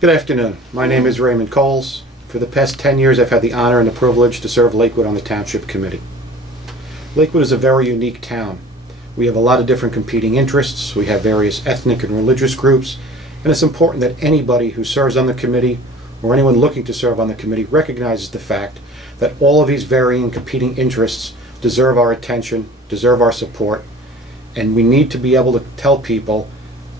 Good afternoon. My name is Raymond Coles. For the past 10 years I've had the honor and the privilege to serve Lakewood on the Township Committee. Lakewood is a very unique town. We have a lot of different competing interests. We have various ethnic and religious groups, and it's important that anybody who serves on the committee or anyone looking to serve on the committee recognizes the fact that all of these varying competing interests deserve our attention, deserve our support, and we need to be able to tell people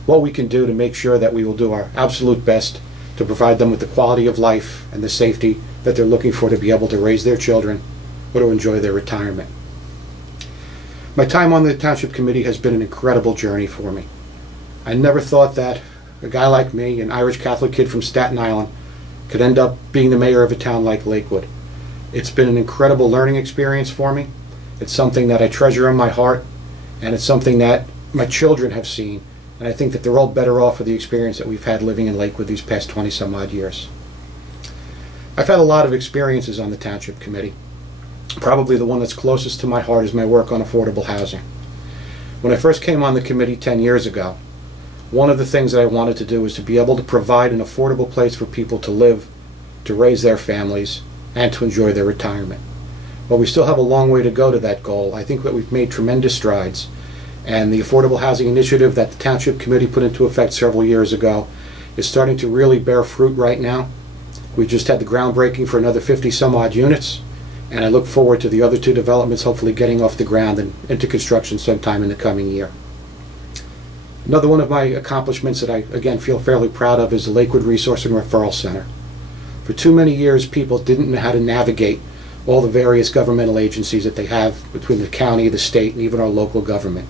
what we can do to make sure that we will do our absolute best to provide them with the quality of life and the safety that they're looking for to be able to raise their children or to enjoy their retirement. My time on the Township Committee has been an incredible journey for me. I never thought that a guy like me, an Irish Catholic kid from Staten Island, could end up being the mayor of a town like Lakewood. It's been an incredible learning experience for me. It's something that I treasure in my heart, and it's something that my children have seen. And I think that they're all better off with the experience that we've had living in Lakewood these past 20-some odd years. I've had a lot of experiences on the Township Committee. Probably the one that's closest to my heart is my work on affordable housing. When I first came on the committee 10 years ago, one of the things that I wanted to do was to be able to provide an affordable place for people to live, to raise their families, and to enjoy their retirement. While we still have a long way to go to that goal, I think that we've made tremendous strides. And the Affordable Housing Initiative that the Township Committee put into effect several years ago is starting to really bear fruit right now. We just had the groundbreaking for another 50-some odd units, and I look forward to the other two developments hopefully getting off the ground and into construction sometime in the coming year. Another one of my accomplishments that I, again, feel fairly proud of is the Lakewood Resource and Referral Center. For too many years, people didn't know how to navigate all the various governmental agencies that they have between the county, the state, and even our local government.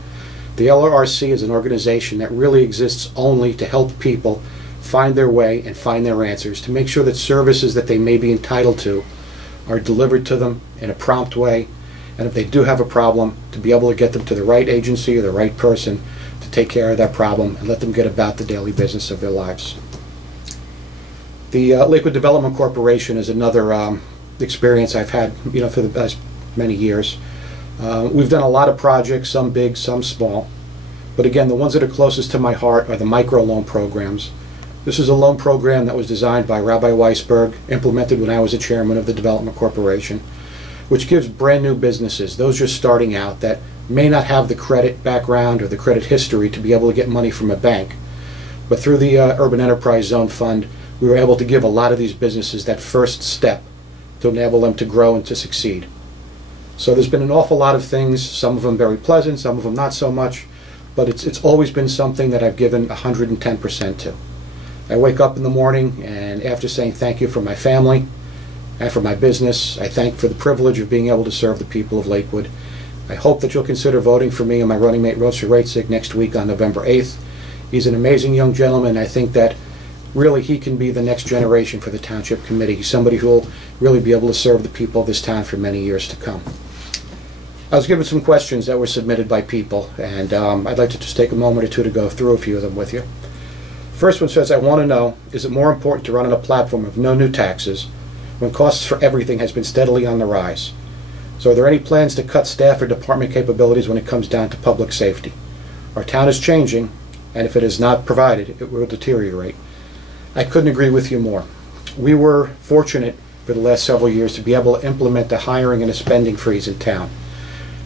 The LRRC is an organization that really exists only to help people find their way and find their answers, to make sure that services that they may be entitled to are delivered to them in a prompt way, and if they do have a problem, to be able to get them to the right agency or the right person to take care of that problem and let them get about the daily business of their lives. The Lakewood Development Corporation is another experience I've had, for the past many years. We've done a lot of projects, some big, some small. But again, the ones that are closest to my heart are the microloan programs. This is a loan program that was designed by Rabbi Weisberg, implemented when I was a chairman of the Development Corporation, which gives brand new businesses, those just starting out, that may not have the credit background or the credit history to be able to get money from a bank. But through the Urban Enterprise Zone Fund, we were able to give a lot of these businesses that first step to enable them to grow and to succeed. So there's been an awful lot of things, some of them very pleasant, some of them not so much, but it's always been something that I've given 110% to. I wake up in the morning, and after saying thank you for my family and for my business, I thank for the privilege of being able to serve the people of Lakewood. I hope that you'll consider voting for me and my running mate Rosa Reitzig next week on November 8th. He's an amazing young gentleman. I think that really he can be the next generation for the Township Committee. He's somebody who will really be able to serve the people of this town for many years to come. I was given some questions that were submitted by people, and I'd like to just take a moment or two to go through a few of them with you. First one says, I want to know, is it more important to run on a platform of no new taxes when costs for everything has been steadily on the rise? So are there any plans to cut staff or department capabilities when it comes down to public safety? Our town is changing, and if it is not provided, it will deteriorate. I couldn't agree with you more. We were fortunate for the last several years to be able to implement a hiring and a spending freeze in town.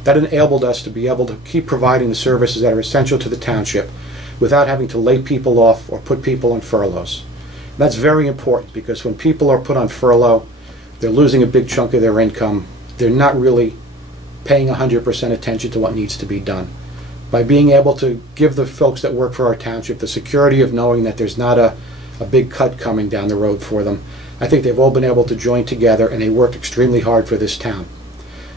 That enabled us to be able to keep providing the services that are essential to the township without having to lay people off or put people on furloughs. That's very important, because when people are put on furlough, they're losing a big chunk of their income. They're not really paying 100% attention to what needs to be done. By being able to give the folks that work for our township the security of knowing that there's not a big cut coming down the road for them, I think they've all been able to join together, and they worked extremely hard for this town.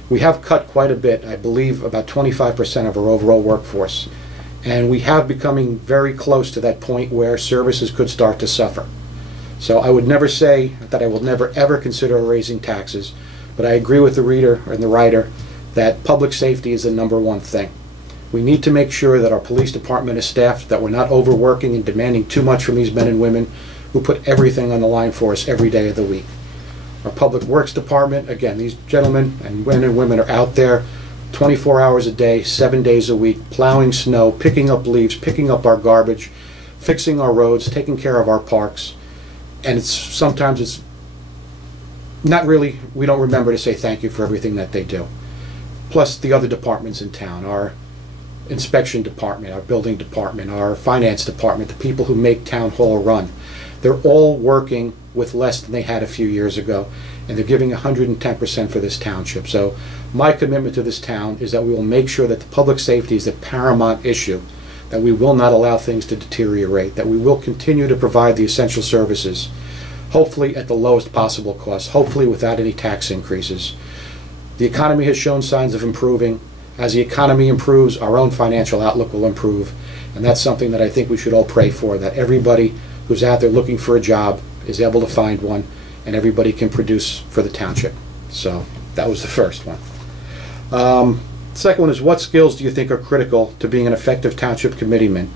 We have cut quite a bit, I believe about 25% of our overall workforce, and we have becoming very close to that point where services could start to suffer. So I would never say that I will never ever consider raising taxes, but I agree with the reader and the writer that public safety is the #1 thing. We need to make sure that our police department is staffed, that we're not overworking and demanding too much from these men and women who put everything on the line for us every day of the week. Our Public Works Department, again, these gentlemen and women are out there 24 hours a day, 7 days a week, plowing snow, picking up leaves, picking up our garbage, fixing our roads, taking care of our parks. and sometimes it's not really, we don't remember to say thank you for everything that they do. Plus the other departments in town, our inspection department, our building department, our finance department, the people who make town hall run. They're all working with less than they had a few years ago, and they're giving 110% for this township. So my commitment to this town is that we will make sure that the public safety is the paramount issue, that we will not allow things to deteriorate, that we will continue to provide the essential services, hopefully at the lowest possible cost, hopefully without any tax increases. The economy has shown signs of improving. As the economy improves, our own financial outlook will improve, and that's something that I think we should all pray for, that everybody who's out there looking for a job is able to find one, and everybody can produce for the township. So that was the first one. Second one is, what skills do you think are critical to being an effective township committeeman,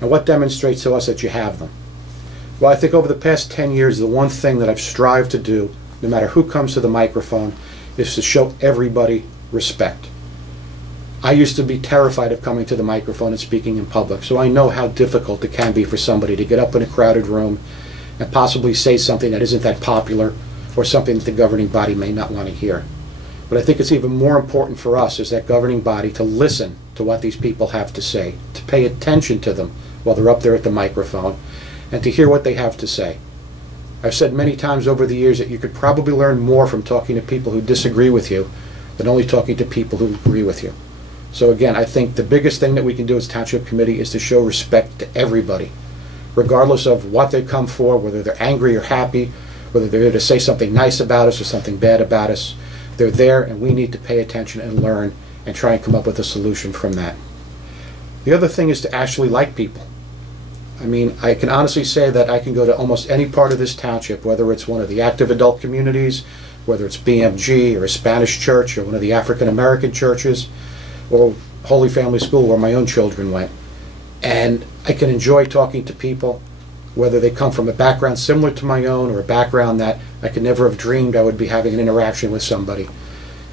and what demonstrates to us that you have them? Well, I think over the past 10 years, the one thing that I've strived to do, no matter who comes to the microphone, is to show everybody respect. I used to be terrified of coming to the microphone and speaking in public, so I know how difficult it can be for somebody to get up in a crowded room and possibly say something that isn't that popular, or something that the governing body may not want to hear. But I think it's even more important for us as that governing body to listen to what these people have to say, to pay attention to them while they're up there at the microphone, and to hear what they have to say. I've said many times over the years that you could probably learn more from talking to people who disagree with you than only talking to people who agree with you. So again, I think the biggest thing that we can do as Township Committee is to show respect to everybody, regardless of what they come for, whether they're angry or happy, whether they're there to say something nice about us or something bad about us. They're there, and we need to pay attention and learn and try and come up with a solution from that. The other thing is to actually like people. I mean, I can honestly say that I can go to almost any part of this township, whether it's one of the active adult communities, whether it's BMG or a Spanish church or one of the African American churches, or Holy Family School where my own children went. And I can enjoy talking to people, whether they come from a background similar to my own or a background that I could never have dreamed I would be having an interaction with somebody.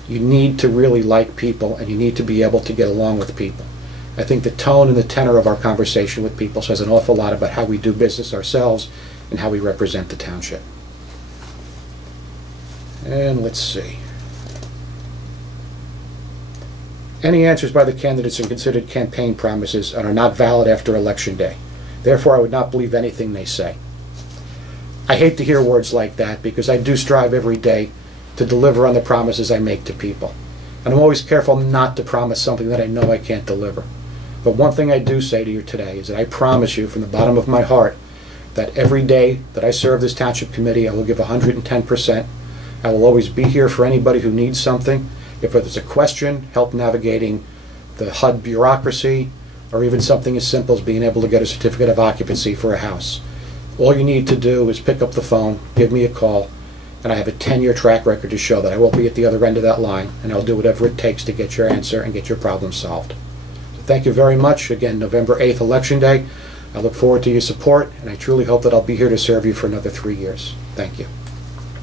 You need to really like people, and you need to be able to get along with people. I think the tone and the tenor of our conversation with people says an awful lot about how we do business ourselves and how we represent the township. And let's see. Any answers by the candidates are considered campaign promises and are not valid after Election Day. Therefore, I would not believe anything they say. I hate to hear words like that, because I do strive every day to deliver on the promises I make to people. And I'm always careful not to promise something that I know I can't deliver. But one thing I do say to you today is that I promise you from the bottom of my heart that every day that I serve this Township Committee, I will give 110%. I will always be here for anybody who needs something. If there's a question, help navigating the HUD bureaucracy, or even something as simple as being able to get a certificate of occupancy for a house. All you need to do is pick up the phone, give me a call, and I have a 10-year track record to show that I will be at the other end of that line, and I'll do whatever it takes to get your answer and get your problem solved. So thank you very much. Again, November 8th, Election Day. I look forward to your support, and I truly hope that I'll be here to serve you for another 3 years. Thank you.